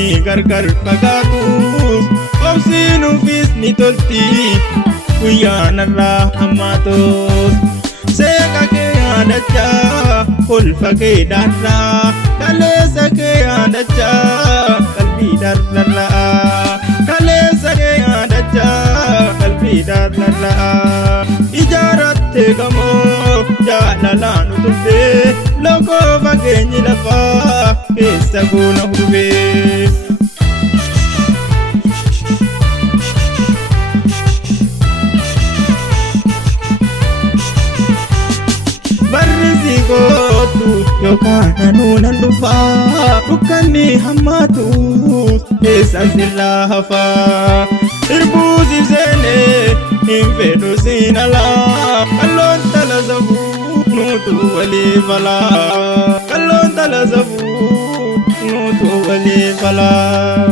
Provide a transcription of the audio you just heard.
ni gargar fagaatus obsii nuufis ni toltii guyyaa narraa hammaatus seeqa kee yaadachaa kolfa kee daarraa kaleessa kee yaadachaa qalbii dararraa kaleessa kee yaadachaa qalbii dararraa ijaaratte gamoo jaalalaan utubbee lokoo fageenyi lafaa keessa goona hubee. Barrisi gootu yookaan nanuunan dhufaa dukkanni hammaatus keessa sirraa hafaa irbuusi seenee hin fedhu siin alaa kalloon tala safuu nuutu walii falaa kalloon tala safuu nuutu walii falaa.